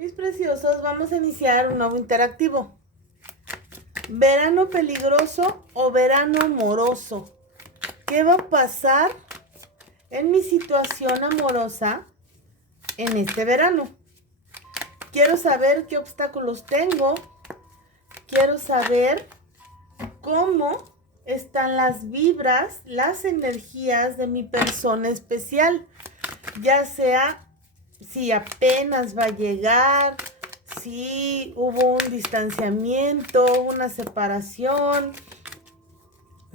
Mis preciosos, vamos a iniciar un nuevo interactivo. ¿Verano peligroso o verano amoroso? ¿Qué va a pasar en mi situación amorosa en este verano? Quiero saber qué obstáculos tengo. Quiero saber cómo están las vibras, las energías de mi persona especial. Ya sea si apenas va a llegar, si hubo un distanciamiento, una separación,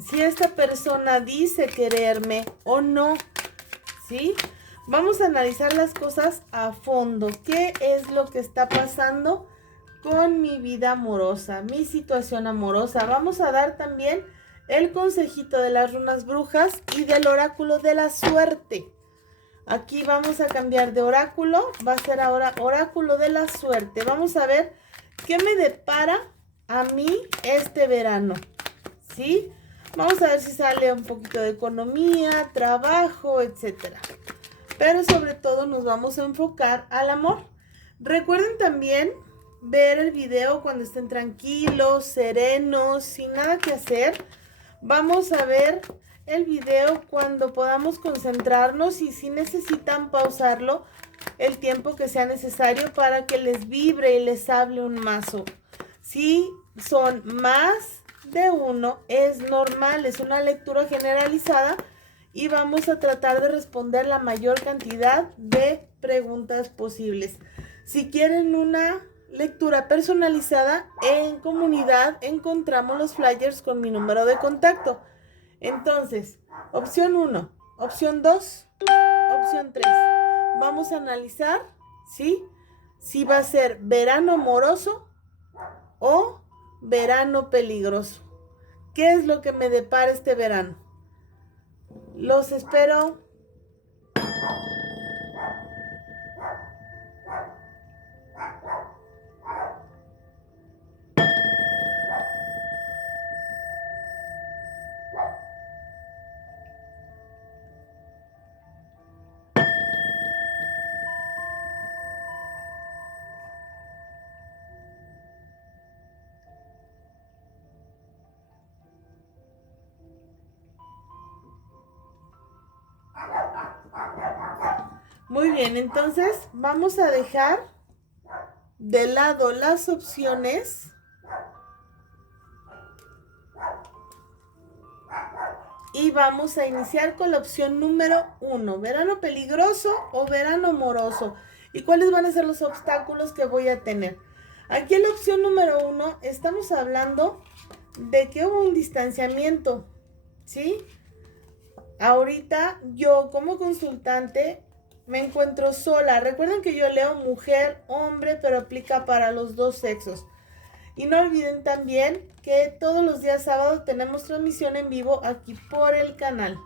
si esta persona dice quererme o no, ¿sí? Vamos a analizar las cosas a fondo. ¿Qué es lo que está pasando con mi vida amorosa, mi situación amorosa? Vamos a dar también el consejito de las runas brujas y del oráculo de la suerte. Aquí vamos a cambiar de oráculo, va a ser ahora oráculo de la suerte. Vamos a ver qué me depara a mí este verano, ¿sí? Vamos a ver si sale un poquito de economía, trabajo, etcétera. Pero sobre todo nos vamos a enfocar al amor. Recuerden también ver el video cuando estén tranquilos, serenos, sin nada que hacer. Vamos a ver el video cuando podamos concentrarnos y si necesitan pausarlo el tiempo que sea necesario para que les vibre y les hable un mazo. Si son más de uno, es normal, es una lectura generalizada y vamos a tratar de responder la mayor cantidad de preguntas posibles. Si quieren una lectura personalizada, en comunidad encontramos los flyers con mi número de contacto. Entonces, opción 1, opción 2, opción 3. Vamos a analizar, ¿sí? Si va a ser verano amoroso o verano peligroso. ¿Qué es lo que me depara este verano? Los espero. Muy bien, entonces vamos a dejar de lado las opciones y vamos a iniciar con la opción número 1, verano peligroso o verano amoroso. ¿Y cuáles van a ser los obstáculos que voy a tener? Aquí en la opción número 1 estamos hablando de que hubo un distanciamiento, ¿sí? Ahorita yo como consultante me encuentro sola. Recuerden que yo leo mujer, hombre, pero aplica para los dos sexos. Y no olviden también que todos los días sábado tenemos transmisión en vivo aquí por el canal.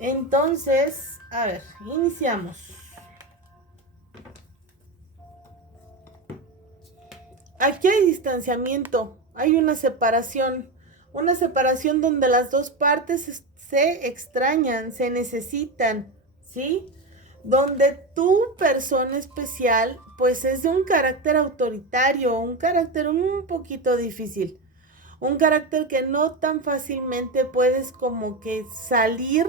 Entonces, a ver, iniciamos. Aquí hay distanciamiento, hay una separación donde las dos partes se extrañan, se necesitan, ¿sí? Donde tu persona especial pues es de un carácter autoritario, un carácter un poquito difícil, un carácter que no tan fácilmente puedes como que salir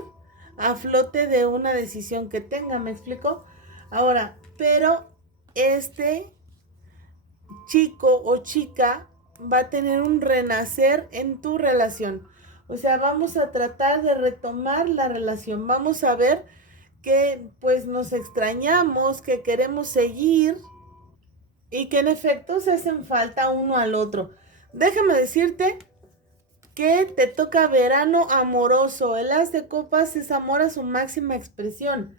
a flote de una decisión que tenga, ¿me explico? Ahora, pero este chico o chica va a tener un renacer en tu relación. O sea, vamos a tratar de retomar la relación. Vamos a ver que pues nos extrañamos, que queremos seguir y que en efecto se hacen falta uno al otro. Déjame decirte que te toca verano amoroso. El as de copas es amor a su máxima expresión.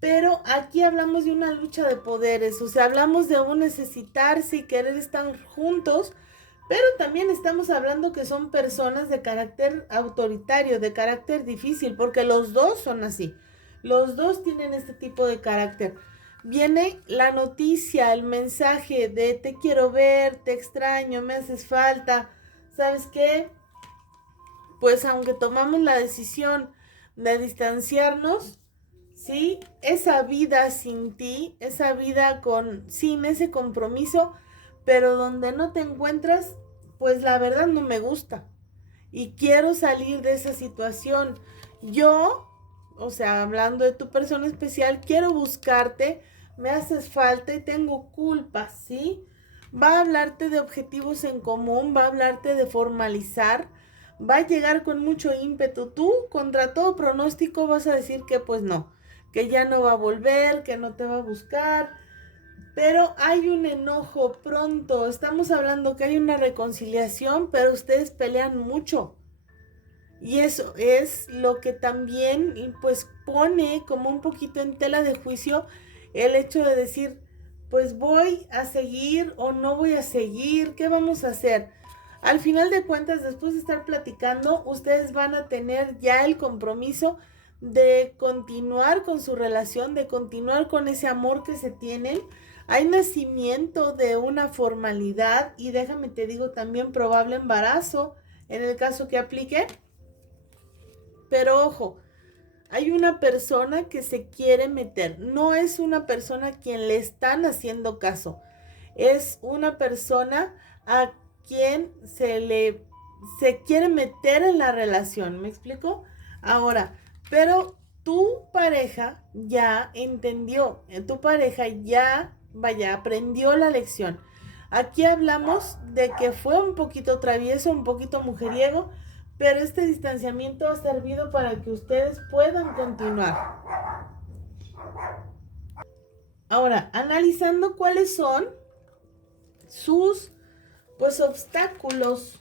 Pero aquí hablamos de una lucha de poderes, o sea, hablamos de un necesitarse y querer estar juntos, pero también estamos hablando que son personas de carácter autoritario, de carácter difícil, porque los dos son así, los dos tienen este tipo de carácter. Viene la noticia, el mensaje de te quiero ver, te extraño, me haces falta, ¿sabes qué? Pues aunque tomamos la decisión de distanciarnos, ¿sí? Esa vida sin ti, esa vida sin ese compromiso, pero donde no te encuentras, pues la verdad no me gusta. Y quiero salir de esa situación. Yo, o sea, hablando de tu persona especial, quiero buscarte, me haces falta y tengo culpa, ¿sí? Va a hablarte de objetivos en común, va a hablarte de formalizar, va a llegar con mucho ímpetu. Tú, contra todo pronóstico, vas a decir que pues no, que ya no va a volver, que no te va a buscar, pero hay un enojo pronto. Estamos hablando que hay una reconciliación, pero ustedes pelean mucho. Y eso es lo que también pues pone como un poquito en tela de juicio el hecho de decir, pues voy a seguir o no voy a seguir, ¿qué vamos a hacer? Al final de cuentas, después de estar platicando, ustedes van a tener ya el compromiso de continuar con su relación, de continuar con ese amor que se tienen. Hay nacimiento de una formalidad y déjame te digo también probable embarazo en el caso que aplique. Pero ojo, hay una persona que se quiere meter. No es una persona a quien le están haciendo caso. Es una persona a quien se quiere meter en la relación. ¿Me explico? Ahora, pero tu pareja ya entendió. Tu pareja ya, vaya, aprendió la lección. Aquí hablamos de que fue un poquito travieso, un poquito mujeriego, pero este distanciamiento ha servido para que ustedes puedan continuar. Ahora, analizando cuáles son sus pues obstáculos,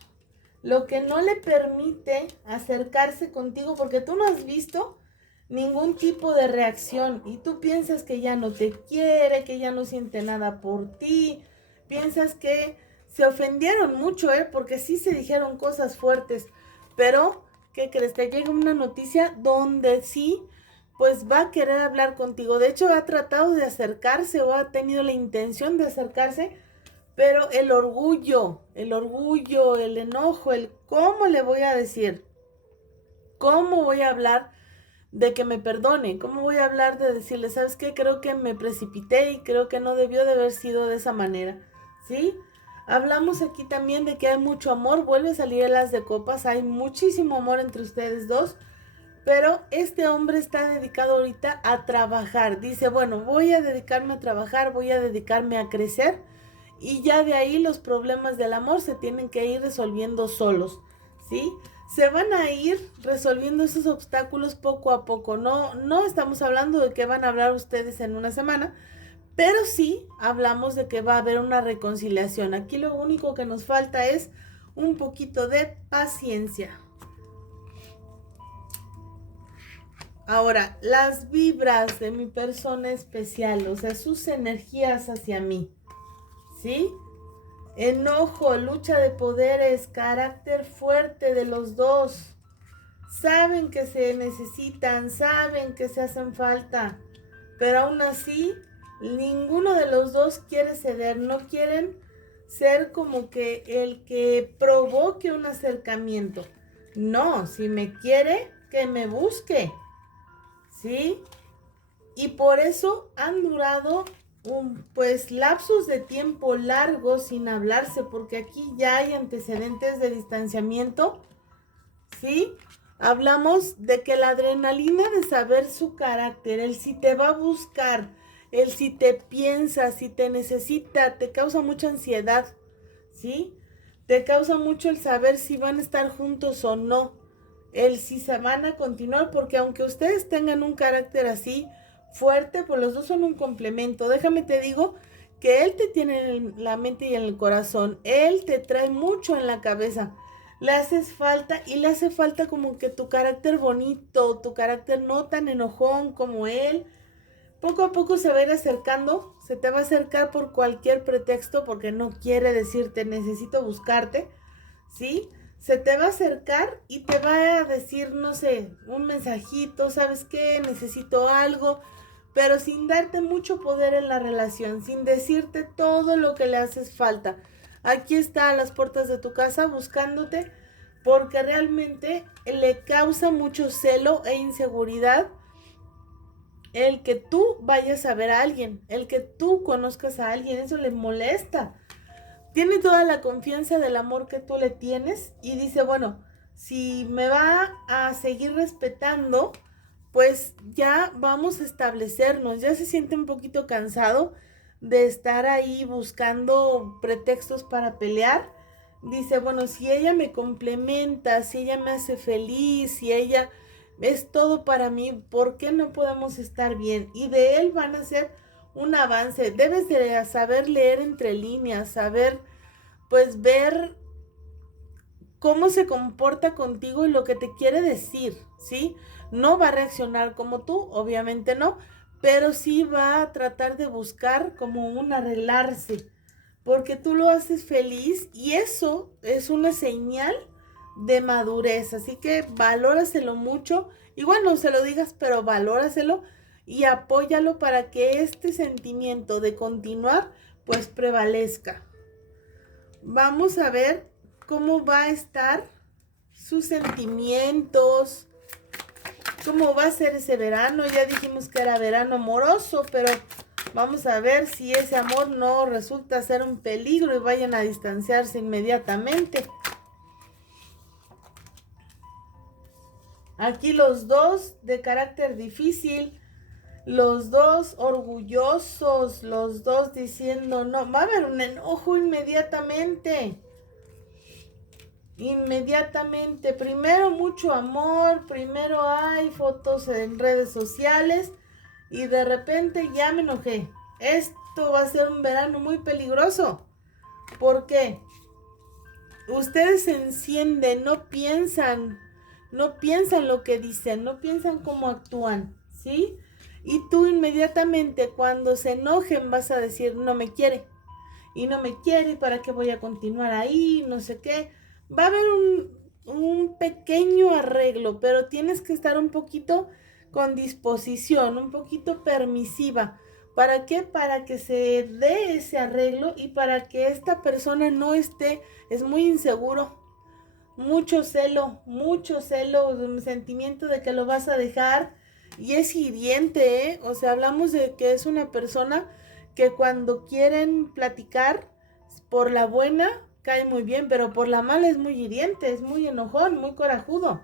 lo que no le permite acercarse contigo, porque tú no has visto ningún tipo de reacción y tú piensas que ya no te quiere, que ya no siente nada por ti, piensas que se ofendieron mucho, porque sí se dijeron cosas fuertes, pero ¿qué crees? Te llega una noticia donde sí, pues va a querer hablar contigo. De hecho, ha tratado de acercarse o ha tenido la intención de acercarse, pero el orgullo, el enojo, el cómo le voy a decir, cómo voy a hablar de que me perdone, cómo voy a hablar de decirle, ¿sabes qué? Creo que me precipité y creo que no debió de haber sido de esa manera, ¿sí? Hablamos aquí también de que hay mucho amor, vuelve a salir el as de copas, hay muchísimo amor entre ustedes dos, pero este hombre está dedicado ahorita a trabajar. Dice, bueno, voy a dedicarme a trabajar, voy a dedicarme a crecer y ya de ahí los problemas del amor se tienen que ir resolviendo solos, ¿sí? Se van a ir resolviendo esos obstáculos poco a poco. No estamos hablando de que van a hablar ustedes en una semana, pero sí hablamos de que va a haber una reconciliación. Aquí lo único que nos falta es un poquito de paciencia. Ahora, las vibras de mi persona especial, o sea, sus energías hacia mí, ¿sí? Enojo, lucha de poderes, carácter fuerte de los dos. Saben que se necesitan, saben que se hacen falta, pero aún así, ninguno de los dos quiere ceder, no quieren ser como que el que provoque un acercamiento. No, si me quiere, que me busque. ¿Sí? Y por eso han durado pues lapsos de tiempo largos sin hablarse, porque aquí ya hay antecedentes de distanciamiento, ¿sí? Hablamos de que la adrenalina de saber su carácter, el si te va a buscar, el si te piensa, si te necesita, te causa mucha ansiedad, ¿sí? Te causa mucho el saber si van a estar juntos o no, el si se van a continuar, porque aunque ustedes tengan un carácter así fuerte, pues los dos son un complemento. Déjame te digo que él te tiene en la mente y en el corazón, él te trae mucho en la cabeza, le haces falta y le hace falta como que tu carácter bonito, tu carácter no tan enojón como él. Poco a poco se va a ir acercando, se te va a acercar por cualquier pretexto porque no quiere decirte necesito buscarte, ¿sí? Se te va a acercar y te va a decir, no sé, un mensajito, ¿sabes qué? Necesito algo, pero sin darte mucho poder en la relación, sin decirte todo lo que le haces falta. Aquí está a las puertas de tu casa buscándote porque realmente le causa mucho celo e inseguridad el que tú vayas a ver a alguien, el que tú conozcas a alguien, eso le molesta. Tiene toda la confianza del amor que tú le tienes y dice, bueno, si me va a seguir respetando, pues ya vamos a establecernos. Ya se siente un poquito cansado de estar ahí buscando pretextos para pelear. Dice, bueno, si ella me complementa, si ella me hace feliz, si ella es todo para mí, ¿por qué no podemos estar bien? Y de él van a ser un avance. Debes de saber leer entre líneas, saber pues ver cómo se comporta contigo y lo que te quiere decir, ¿sí? No va a reaccionar como tú, obviamente no, pero sí va a tratar de buscar como un arreglarse, porque tú lo haces feliz y eso es una señal de madurez, así que valóraselo mucho, igual no se lo digas, pero valóraselo y apóyalo para que este sentimiento de continuar pues prevalezca. Vamos a ver cómo va a estar sus sentimientos, cómo va a ser ese verano. Ya dijimos que era verano amoroso, pero vamos a ver si ese amor no resulta ser un peligro y vayan a distanciarse inmediatamente. Aquí los dos de carácter difícil, los dos orgullosos, los dos diciendo no, va a haber un enojo inmediatamente. Inmediatamente, primero mucho amor, primero hay fotos en redes sociales y de repente ya me enojé. Esto va a ser un verano muy peligroso. ¿Por qué? Ustedes se encienden, no piensan lo que dicen, no piensan cómo actúan, ¿sí? Y tú inmediatamente cuando se enojen vas a decir, no me quiere, y no me quiere, ¿para qué voy a continuar ahí? No sé qué. Va a haber un pequeño arreglo, pero tienes que estar un poquito con disposición, un poquito permisiva. ¿Para qué? Para que se dé ese arreglo y para que esta persona no esté, es muy inseguro, mucho celo, un sentimiento de que lo vas a dejar y es hiriente, ¿eh? O sea, hablamos de que es una persona que cuando quieren platicar por la buena cae muy bien, pero por la mala es muy hiriente, es muy enojón, muy corajudo.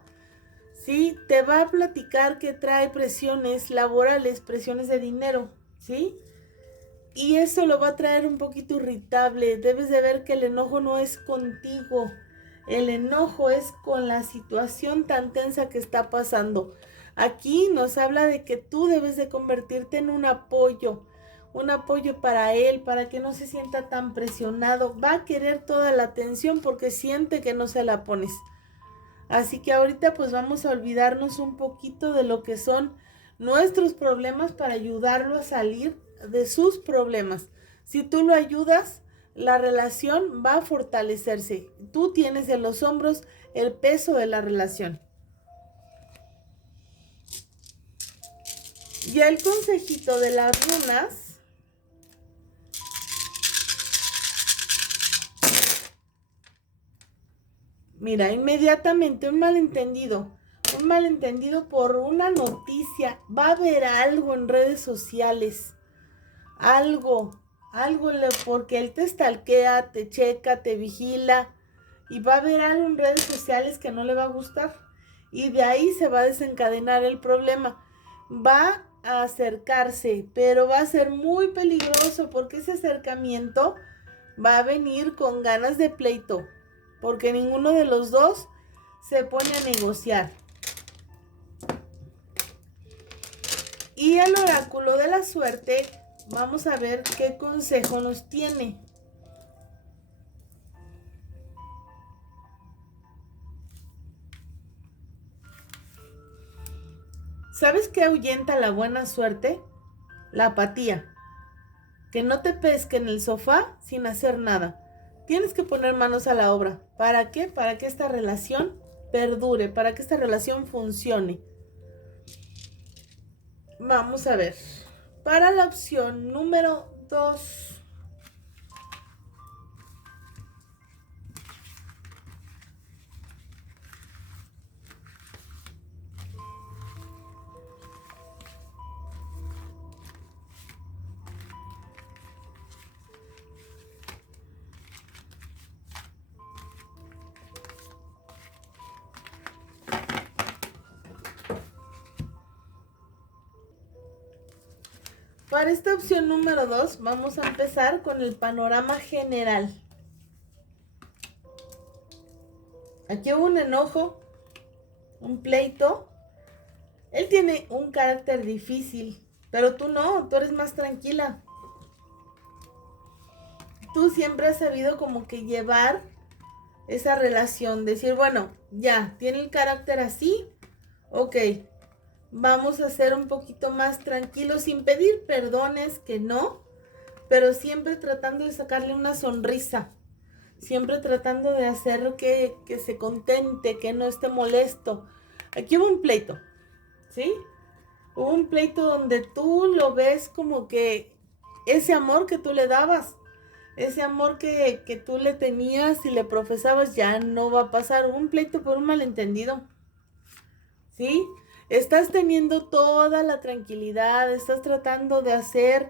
Sí, te va a platicar que trae presiones laborales, presiones de dinero, ¿sí? Y eso lo va a traer un poquito irritable. Debes de ver que el enojo no es contigo. El enojo es con la situación tan tensa que está pasando. Aquí nos habla de que tú debes de convertirte en un apoyo para él, para que no se sienta tan presionado. Va a querer toda la atención porque siente que no se la pones. Así que ahorita pues vamos a olvidarnos un poquito de lo que son nuestros problemas para ayudarlo a salir de sus problemas. Si tú lo ayudas, la relación va a fortalecerse. Tú tienes en los hombros el peso de la relación. Y el consejito de las runas, mira, inmediatamente un malentendido por una noticia, va a haber algo en redes sociales, algo, porque él te stalkea, te checa, te vigila y va a haber algo en redes sociales que no le va a gustar y de ahí se va a desencadenar el problema. Va a acercarse, pero va a ser muy peligroso porque ese acercamiento va a venir con ganas de pleito, porque ninguno de los dos se pone a negociar. Y el oráculo de la suerte, vamos a ver qué consejo nos tiene. ¿Sabes qué ahuyenta la buena suerte? La apatía. Que no te pesque en el sofá sin hacer nada. Tienes que poner manos a la obra. ¿Para qué? Para que esta relación perdure, para que esta relación funcione. Vamos a ver. Para la opción número 2. Para esta opción número 2, vamos a empezar con el panorama general. Aquí hubo un enojo, un pleito. Él tiene un carácter difícil, pero tú no, tú eres más tranquila. Tú siempre has sabido como que llevar esa relación, decir, bueno, ya, tiene el carácter así, ok, vamos a ser un poquito más tranquilos, sin pedir perdones, que no, pero siempre tratando de sacarle una sonrisa, siempre tratando de hacer que se contente, que no esté molesto. Aquí hubo un pleito, ¿sí? Hubo un pleito donde tú lo ves como que ese amor que tú le dabas, ese amor que tú le tenías y le profesabas, ya no va a pasar. Hubo un pleito por un malentendido, ¿sí? Estás teniendo toda la tranquilidad, estás tratando de hacer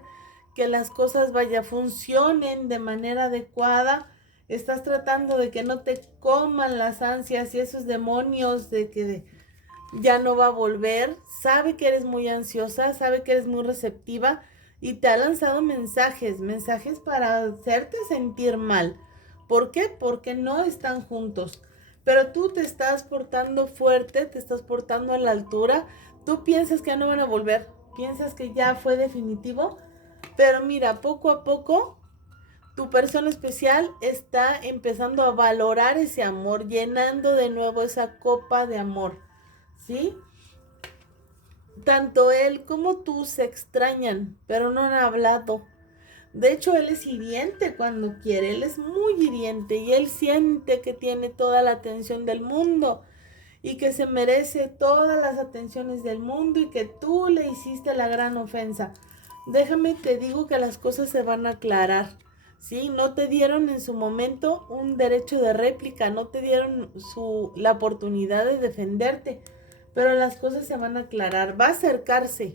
que las cosas funcionen de manera adecuada, estás tratando de que no te coman las ansias y esos demonios de que ya no va a volver. Sabe que eres muy ansiosa, sabe que eres muy receptiva y te ha lanzado mensajes para hacerte sentir mal. ¿Por qué? Porque no están juntos. Pero tú te estás portando fuerte, te estás portando a la altura. Tú piensas que no van a volver, piensas que ya fue definitivo. Pero mira, poco a poco tu persona especial está empezando a valorar ese amor, llenando de nuevo esa copa de amor, ¿sí? Tanto él como tú se extrañan, pero no han hablado. De hecho, él es hiriente cuando quiere, él es muy hiriente y él siente que tiene toda la atención del mundo y que se merece todas las atenciones del mundo y que tú le hiciste la gran ofensa. Déjame te digo que las cosas se van a aclarar, ¿sí? No te dieron en su momento un derecho de réplica, no te dieron la oportunidad de defenderte, pero las cosas se van a aclarar. Va a acercarse,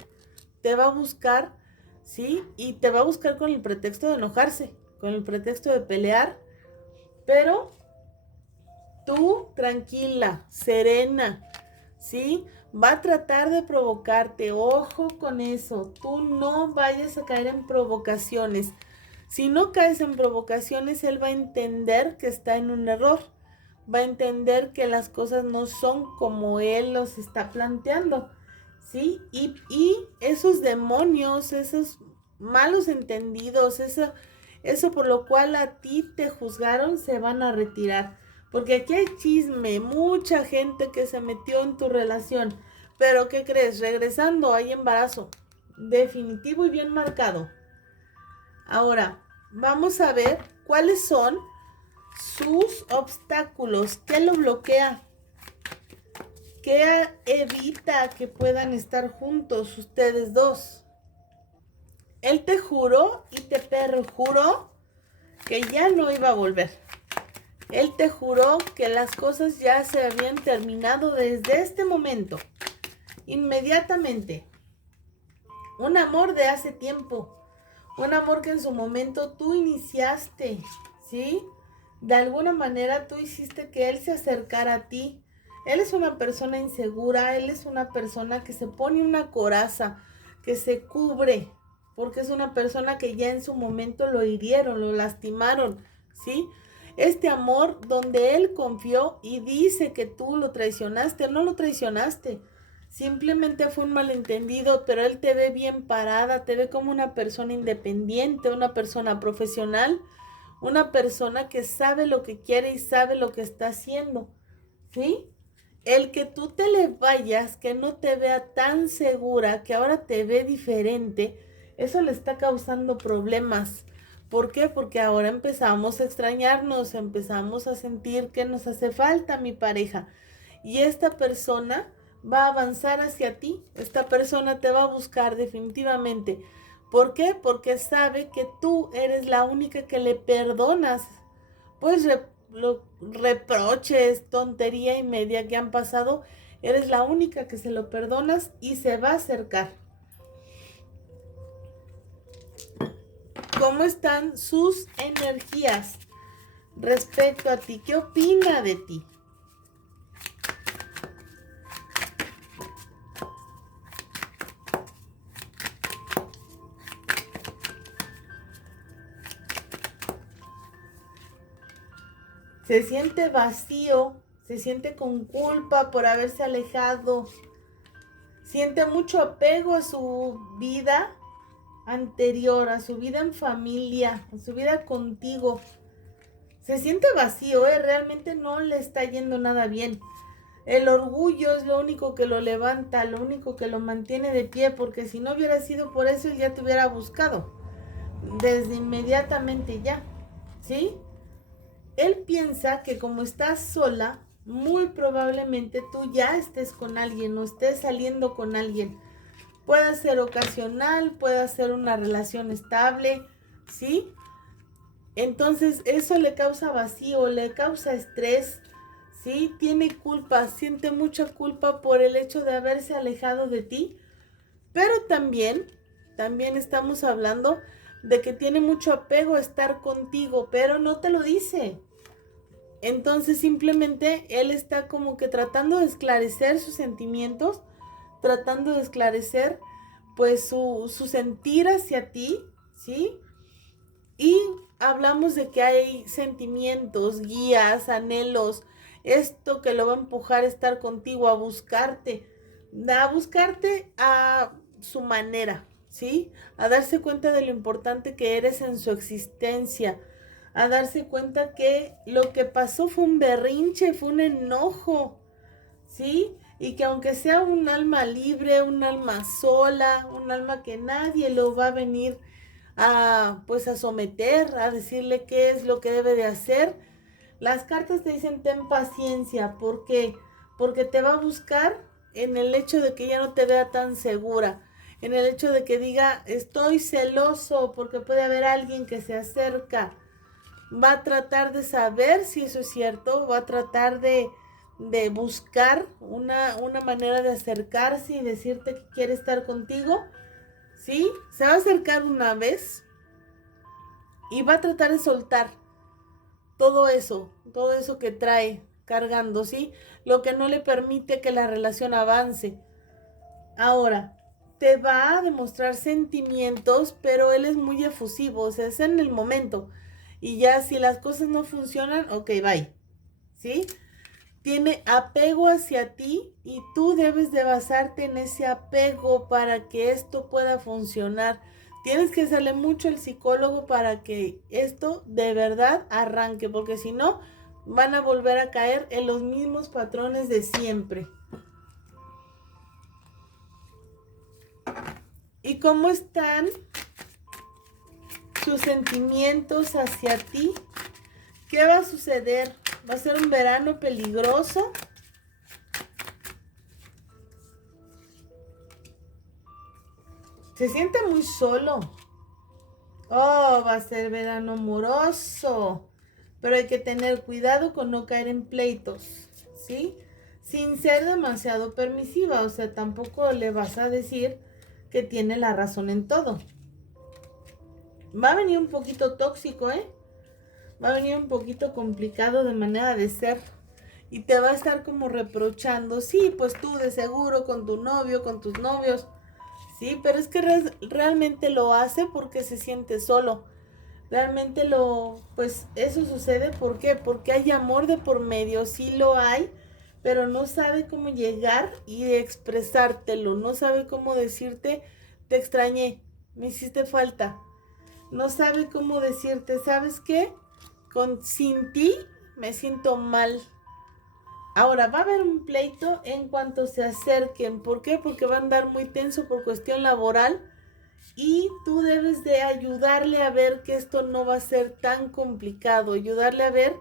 te va a buscar, ¿sí? Y te va a buscar con el pretexto de enojarse, con el pretexto de pelear, pero tú tranquila, serena, ¿sí? Va a tratar de provocarte, ojo con eso, tú no vayas a caer en provocaciones. Si no caes en provocaciones, él va a entender que está en un error, va a entender que las cosas no son como él los está planteando, ¿sí? Y esos demonios, esos malos entendidos, eso por lo cual a ti te juzgaron, se van a retirar. Porque aquí hay chisme, mucha gente que se metió en tu relación. Pero ¿qué crees? Regresando hay embarazo. Definitivo y bien marcado. Ahora, vamos a ver cuáles son sus obstáculos. ¿Qué lo bloquea? ¿Qué evita que puedan estar juntos ustedes dos? Él te juró y te perjuró que ya no iba a volver. Él te juró que las cosas ya se habían terminado desde este momento, inmediatamente. Un amor de hace tiempo, un amor que en su momento tú iniciaste, ¿sí? De alguna manera tú hiciste que él se acercara a ti. Él es una persona insegura, él es una persona que se pone una coraza, que se cubre, porque es una persona que ya en su momento lo hirieron, lo lastimaron, ¿sí? Este amor donde él confió y dice que tú lo traicionaste, no lo traicionaste. Simplemente fue un malentendido, pero él te ve bien parada, te ve como una persona independiente, una persona profesional, una persona que sabe lo que quiere y sabe lo que está haciendo, ¿sí? El que tú te le vayas, que no te vea tan segura, que ahora te ve diferente, eso le está causando problemas. ¿Por qué? Porque ahora empezamos a extrañarnos, empezamos a sentir que nos hace falta mi pareja. Y esta persona va a avanzar hacia ti, esta persona te va a buscar definitivamente. ¿Por qué? Porque sabe que tú eres la única que le perdonas, pues reproches, tontería y media que han pasado, eres la única que se lo perdonas y se va a acercar. ¿Cómo están sus energías respecto a ti? ¿Qué opina de ti? Se siente vacío, se siente con culpa por haberse alejado, siente mucho apego a su vida anterior, a su vida en familia, a su vida contigo. Se siente vacío, realmente no le está yendo nada bien. El orgullo es lo único que lo levanta, lo único que lo mantiene de pie, porque si no hubiera sido por eso, él ya te hubiera buscado desde inmediatamente ya, ¿sí? Él piensa que como estás sola, muy probablemente tú ya estés con alguien o estés saliendo con alguien. Puede ser ocasional, puede ser una relación estable, ¿sí? Entonces eso le causa vacío, le causa estrés, ¿sí? Tiene culpa, siente mucha culpa por el hecho de haberse alejado de ti, pero también estamos hablando de que tiene mucho apego a estar contigo, pero no te lo dice. Entonces simplemente él está como que tratando de esclarecer sus sentimientos, tratando de esclarecer pues su sentir hacia ti, ¿sí? Y hablamos de que hay sentimientos, guías, anhelos, esto que lo va a empujar a estar contigo, a buscarte a su manera, ¿sí? A darse cuenta de lo importante que eres en su existencia, a darse cuenta que lo que pasó fue un berrinche, fue un enojo, ¿sí? Y que aunque sea un alma libre, un alma sola, un alma que nadie lo va a venir pues a someter, a decirle qué es lo que debe de hacer. Las cartas te dicen ten paciencia, ¿por qué? Porque te va a buscar en el hecho de que ya no te vea tan segura, en el hecho de que diga estoy celoso porque puede haber alguien que se acerca. Va a tratar de saber si eso es cierto, va a tratar de buscar una manera de acercarse y decirte que quiere estar contigo, ¿sí? Se va a acercar una vez y va a tratar de soltar todo eso que trae cargando, ¿sí? Lo que no le permite que la relación avance. Ahora, te va a demostrar sentimientos, pero él es muy efusivo, o sea, es en el momento. Y ya si las cosas no funcionan, ok, bye, ¿sí? Tiene apego hacia ti y tú debes de basarte en ese apego para que esto pueda funcionar. Tienes que hacerle mucho al psicólogo para que esto de verdad arranque, porque si no, van a volver a caer en los mismos patrones de siempre. ¿Y cómo están sus sentimientos hacia ti? ¿Qué va a suceder? ¿Va a ser un verano peligroso? Se siente muy solo. Oh, va a ser verano amoroso. Pero hay que tener cuidado con no caer en pleitos, ¿sí? Sin ser demasiado permisiva. O sea, tampoco le vas a decir que tiene la razón en todo. Va a venir un poquito tóxico, ¿eh? Va a venir un poquito complicado de manera de ser. Y te va a estar como reprochando. Sí, pues tú de seguro con tu novio, con tus novios. Sí, pero es que realmente lo hace porque se siente solo. Realmente pues eso sucede, ¿por qué? Porque hay amor de por medio, sí lo hay, pero no sabe cómo llegar y expresártelo, no sabe cómo decirte, te extrañé, me hiciste falta. No sabe cómo decirte, ¿sabes qué? Sin ti me siento mal. Ahora, va a haber un pleito en cuanto se acerquen. ¿Por qué? Porque va a andar muy tenso por cuestión laboral y tú debes de ayudarle a ver que esto no va a ser tan complicado, ayudarle a ver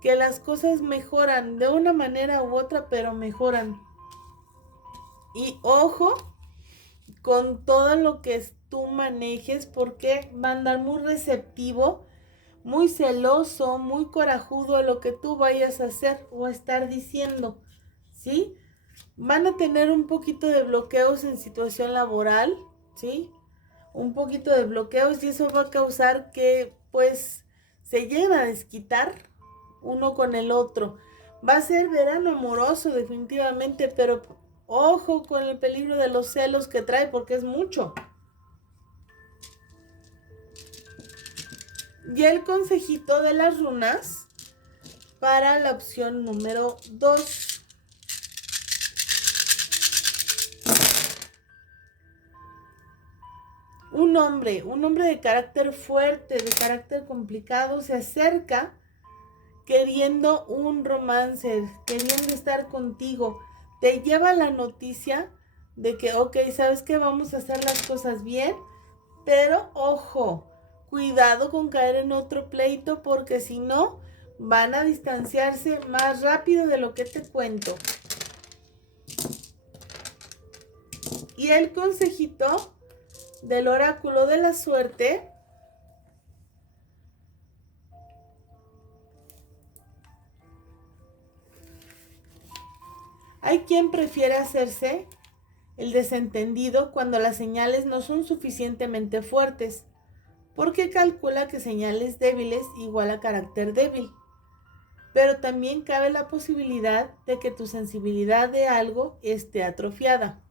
que las cosas mejoran de una manera u otra, pero mejoran. Y ojo con todo lo que tú manejes porque va a andar muy receptivo, muy celoso, muy corajudo a lo que tú vayas a hacer o a estar diciendo, ¿sí? Van a tener un poquito de bloqueos en situación laboral, ¿sí? Un poquito de bloqueos y eso va a causar que pues se lleguen a desquitar uno con el otro. Va a ser verano amoroso definitivamente, pero ojo con el peligro de los celos que trae porque es mucho. Y el consejito de las runas para la opción número 2. Un hombre de carácter fuerte, de carácter complicado, se acerca queriendo un romance, queriendo estar contigo. Te lleva la noticia de que, ok, ¿sabes qué? Vamos a hacer las cosas bien, pero ojo, cuidado con caer en otro pleito porque si no, van a distanciarse más rápido de lo que te cuento. Y el consejito del oráculo de la suerte hay quien prefiere hacerse el desentendido cuando las señales no son suficientemente fuertes, porque calcula que señales débiles igual a carácter débil. Pero también cabe la posibilidad de que tu sensibilidad de algo esté atrofiada.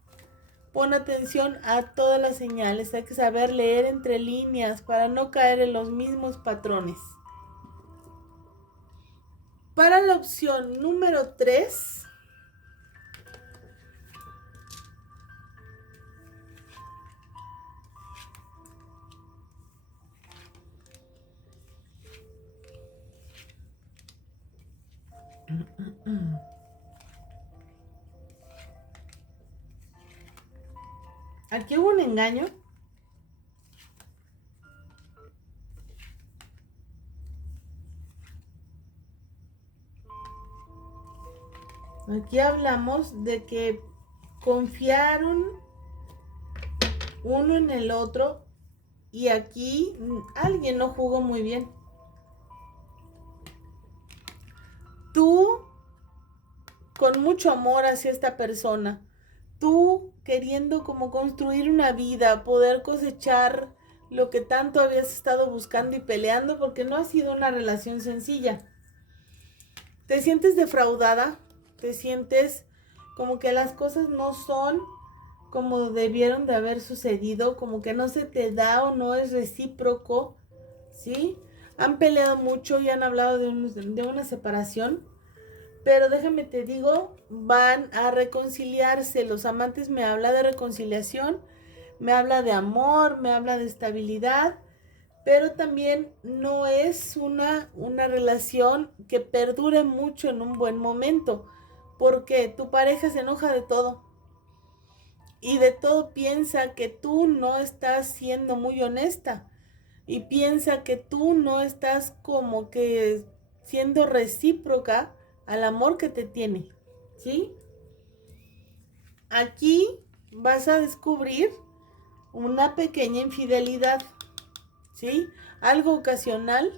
Pon atención a todas las señales, hay que saber leer entre líneas para no caer en los mismos patrones. Para la opción número 3, aquí hubo un engaño. Aquí hablamos de que confiaron uno en el otro y aquí alguien no jugó muy bien. Tú con mucho amor hacia esta persona, tú queriendo como construir una vida, poder cosechar lo que tanto habías estado buscando y peleando porque no ha sido una relación sencilla. Te sientes defraudada, te sientes como que las cosas no son como debieron de haber sucedido, como que no se te da o no es recíproco, ¿sí? Han peleado mucho y han hablado de una separación, pero déjame te digo, van a reconciliarse. Los amantes me habla de reconciliación, me habla de amor, me habla de estabilidad, pero también no es una relación que perdure mucho en un buen momento, porque tu pareja se enoja de todo y de todo piensa que tú no estás siendo muy honesta y piensa que tú no estás como que siendo recíproca al amor que te tiene, ¿sí? Aquí vas a descubrir una pequeña infidelidad, ¿sí? Algo ocasional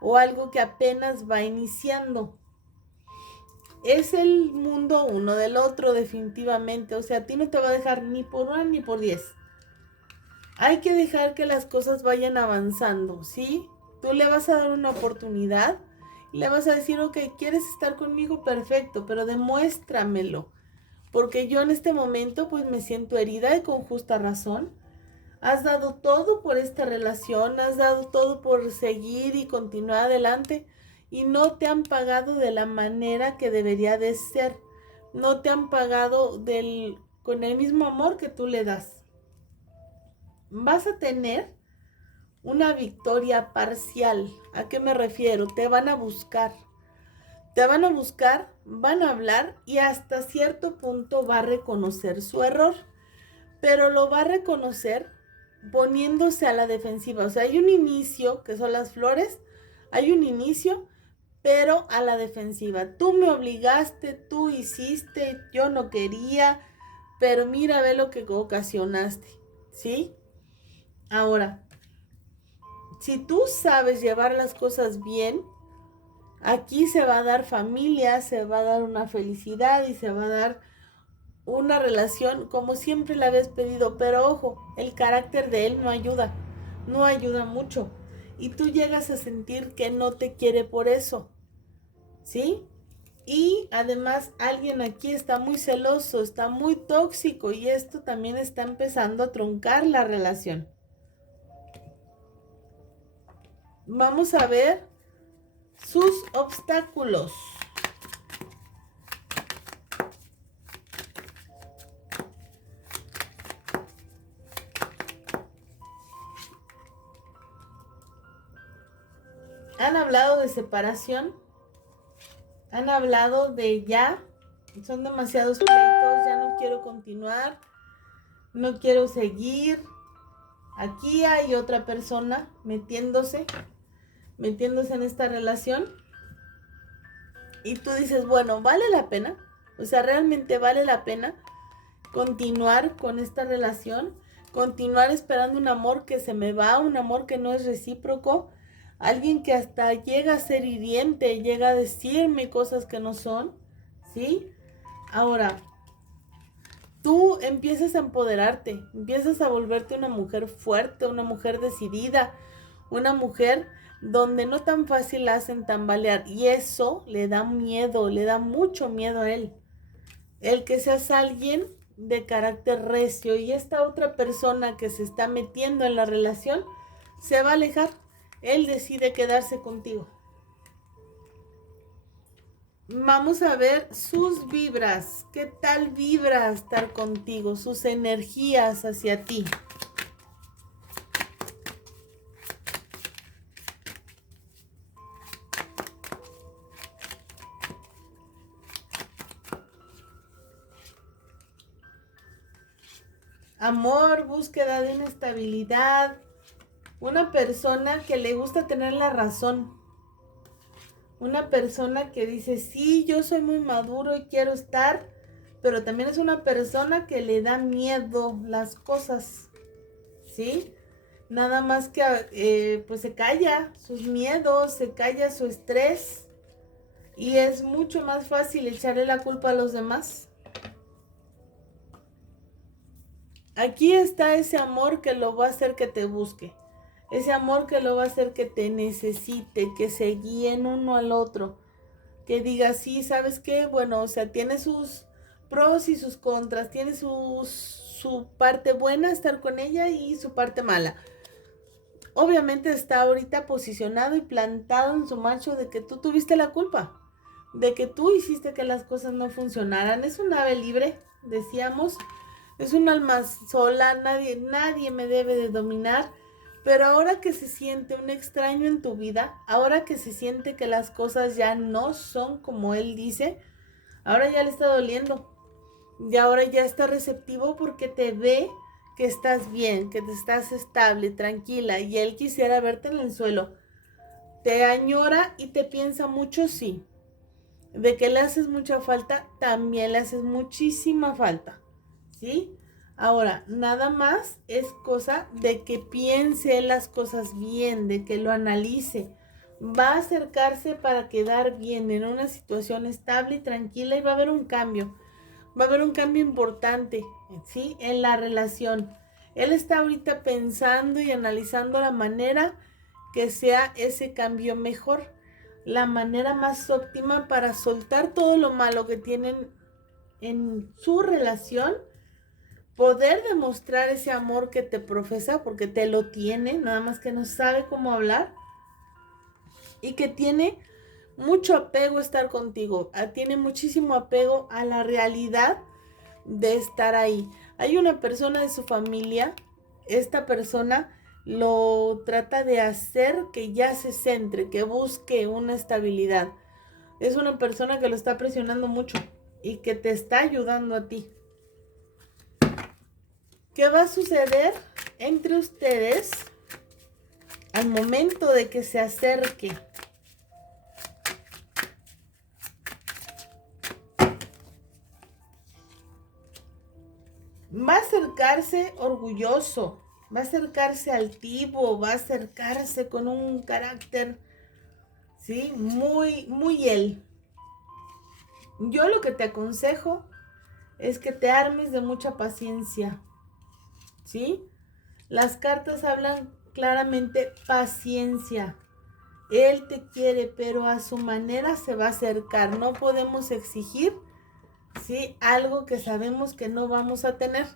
o algo que apenas va iniciando. Es el mundo uno del otro definitivamente, o sea, a ti no te va a dejar ni por 1 ni por 10. Hay que dejar que las cosas vayan avanzando, ¿sí? Tú le vas a dar una oportunidad y le vas a decir, ok, ¿quieres estar conmigo? Perfecto, pero demuéstramelo, porque yo en este momento pues me siento herida y con justa razón. Has dado todo por esta relación, has dado todo por seguir y continuar adelante y no te han pagado de la manera que debería de ser. No te han pagado con el mismo amor que tú le das. Vas a tener una victoria parcial. ¿A qué me refiero? Te van a buscar. Te van a buscar, van a hablar y hasta cierto punto va a reconocer su error. Pero lo va a reconocer poniéndose a la defensiva. O sea, hay un inicio, que son las flores, hay un inicio, pero a la defensiva. Tú me obligaste, tú hiciste, yo no quería, pero mira, ve lo que ocasionaste, ¿sí? Ahora, si tú sabes llevar las cosas bien, aquí se va a dar familia, se va a dar una felicidad y se va a dar una relación como siempre le habías pedido, pero ojo, el carácter de él no ayuda mucho. Y tú llegas a sentir que no te quiere por eso, ¿sí? Y además alguien aquí está muy celoso, está muy tóxico y esto también está empezando a truncar la relación. Vamos a ver sus obstáculos. Han hablado de separación, han hablado de ya, son demasiados pleitos, ya no quiero continuar, no quiero seguir. Aquí hay otra persona metiéndose en esta relación. Y tú dices, bueno, ¿vale la pena? O sea, ¿realmente vale la pena continuar con esta relación? Continuar esperando un amor que se me va, un amor que no es recíproco. Alguien que hasta llega a ser hiriente, llega a decirme cosas que no son, ¿sí? Ahora, tú empiezas a empoderarte, empiezas a volverte una mujer fuerte, una mujer decidida, una mujer donde no tan fácil la hacen tambalear. Y eso le da miedo, le da mucho miedo a él. El que seas alguien de carácter recio y esta otra persona que se está metiendo en la relación se va a alejar. Él decide quedarse contigo. Vamos a ver sus vibras. ¿Qué tal vibra estar contigo? Sus energías hacia ti. Amor, búsqueda de una estabilidad. Una persona que le gusta tener la razón. Una persona que dice, sí, yo soy muy maduro y quiero estar, pero también es una persona que le da miedo las cosas, ¿sí? Nada más que pues se calla sus miedos, se calla su estrés y es mucho más fácil echarle la culpa a los demás. Aquí está ese amor que lo va a hacer que te busque. Ese amor que lo va a hacer que te necesite, que se guíen uno al otro. Que diga, sí, ¿sabes qué? Bueno, o sea, tiene sus pros y sus contras. Tiene su parte buena estar con ella y su parte mala. Obviamente está ahorita posicionado y plantado en su macho de que tú tuviste la culpa. De que tú hiciste que las cosas no funcionaran. Es un ave libre, decíamos. Es un alma sola, nadie me debe de dominar. Pero ahora que se siente un extraño en tu vida, ahora que se siente que las cosas ya no son como él dice, ahora ya le está doliendo. Y ahora ya está receptivo porque te ve que estás bien, que te estás estable, tranquila. Y él quisiera verte en el suelo. Te añora y te piensa mucho, sí. De que le haces mucha falta, también le haces muchísima falta. ¿Sí? Ahora, nada más es cosa de que piense las cosas bien, de que lo analice. Va a acercarse para quedar bien en una situación estable y tranquila y va a haber un cambio. Va a haber un cambio importante, ¿sí? En la relación. Él está ahorita pensando y analizando la manera que sea ese cambio mejor. La manera más óptima para soltar todo lo malo que tienen en su relación, poder demostrar ese amor que te profesa, porque te lo tiene, nada más que no sabe cómo hablar, y que tiene mucho apego a estar contigo, tiene muchísimo apego a la realidad de estar ahí. Hay una persona de su familia, esta persona lo trata de hacer que ya se centre, que busque una estabilidad. Es una persona que lo está presionando mucho y que te está ayudando a ti. ¿Qué va a suceder entre ustedes al momento de que se acerque? Va a acercarse orgulloso, va a acercarse altivo, va a acercarse con un carácter, ¿sí? Muy él. Yo lo que te aconsejo es que te armes de mucha paciencia, ¿sí? Las cartas hablan claramente paciencia. Él te quiere, pero a su manera se va a acercar. No podemos exigir, ¿sí?, algo que sabemos que no vamos a tener.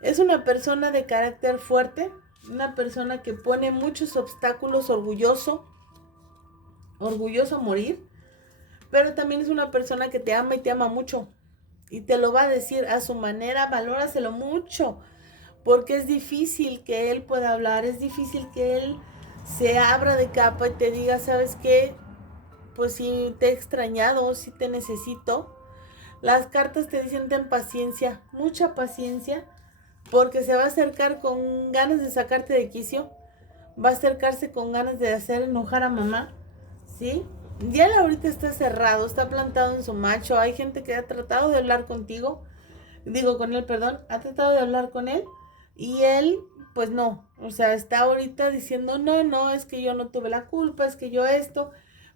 Es una persona de carácter fuerte, una persona que pone muchos obstáculos, orgulloso, orgulloso a morir, pero también es una persona que te ama y te ama mucho. Y te lo va a decir a su manera, valóraselo mucho, porque es difícil que él pueda hablar, es difícil que él se abra de capa y te diga, ¿sabes qué? Pues sí te he extrañado, sí te necesito. Las cartas te dicen ten paciencia, mucha paciencia, porque se va a acercar con ganas de sacarte de quicio, va a acercarse con ganas de hacer enojar a mamá, ¿sí? Ya él ahorita está cerrado, está plantado en su macho. Hay gente que ha tratado de hablar contigo, digo con él, perdón, ha tratado de hablar con él y él, pues no, o sea, está ahorita diciendo, no, no, es que yo no tuve la culpa, es que yo esto,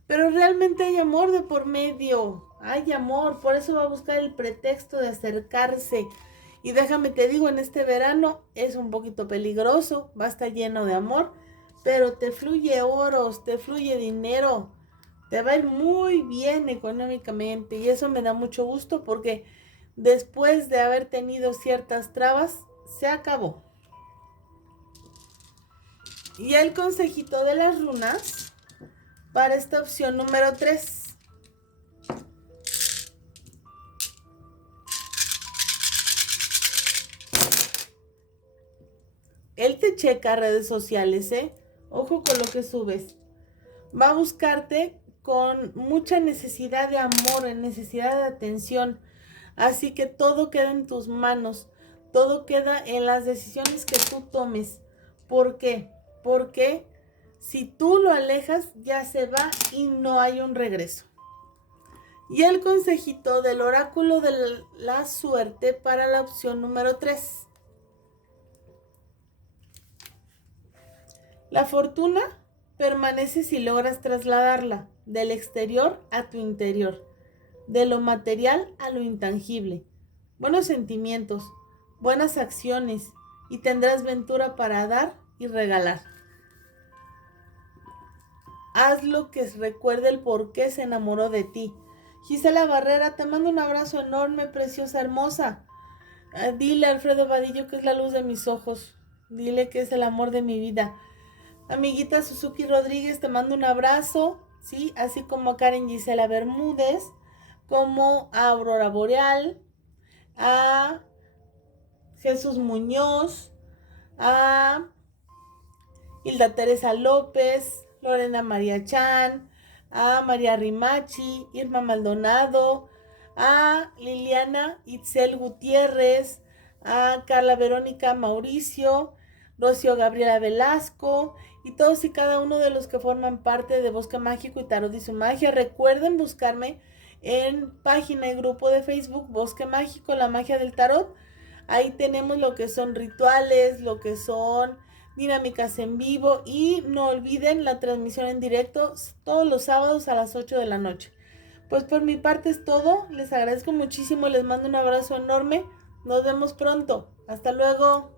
pero realmente hay amor de por medio, hay amor, por eso va a buscar el pretexto de acercarse. Y déjame te digo, en este verano es un poquito peligroso, va a estar lleno de amor, pero te fluye oros, te fluye dinero, te va a ir muy bien económicamente y eso me da mucho gusto porque después de haber tenido ciertas trabas, se acabó. Y el consejito de las runas para esta opción número 3. Él te checa redes sociales, ¿eh? Ojo con lo que subes. Va a buscarte con mucha necesidad de amor, necesidad de atención. Así que todo queda en tus manos. Todo queda en las decisiones que tú tomes. ¿Por qué? Porque si tú lo alejas, ya se va y no hay un regreso. Y el consejito del oráculo de la suerte para la opción número 3. La fortuna permanece si logras trasladarla del exterior a tu interior, de lo material a lo intangible. Buenos sentimientos, buenas acciones y tendrás ventura para dar y regalar. Haz lo que recuerde el por qué se enamoró de ti. Gisela Barrera, te mando un abrazo enorme, preciosa, hermosa. Dile a Alfredo Vadillo que es la luz de mis ojos. Dile que es el amor de mi vida. Amiguita Suzuki Rodríguez, te mando un abrazo, ¿sí? Así como a Karen Gisela Bermúdez, como a Aurora Boreal, a Jesús Muñoz, a Hilda Teresa López, Lorena María Chan, a María Rimachi, Irma Maldonado, a Liliana Itzel Gutiérrez, a Carla Verónica Mauricio, Rocío Gabriela Velasco y todos y cada uno de los que forman parte de Bosque Mágico y Tarot y su Magia. Recuerden buscarme en página y grupo de Facebook Bosque Mágico, la magia del tarot. Ahí tenemos lo que son rituales, lo que son dinámicas en vivo y no olviden la transmisión en directo todos los sábados a las 8 de la noche. Pues por mi parte es todo, les agradezco muchísimo, les mando un abrazo enorme, nos vemos pronto, hasta luego.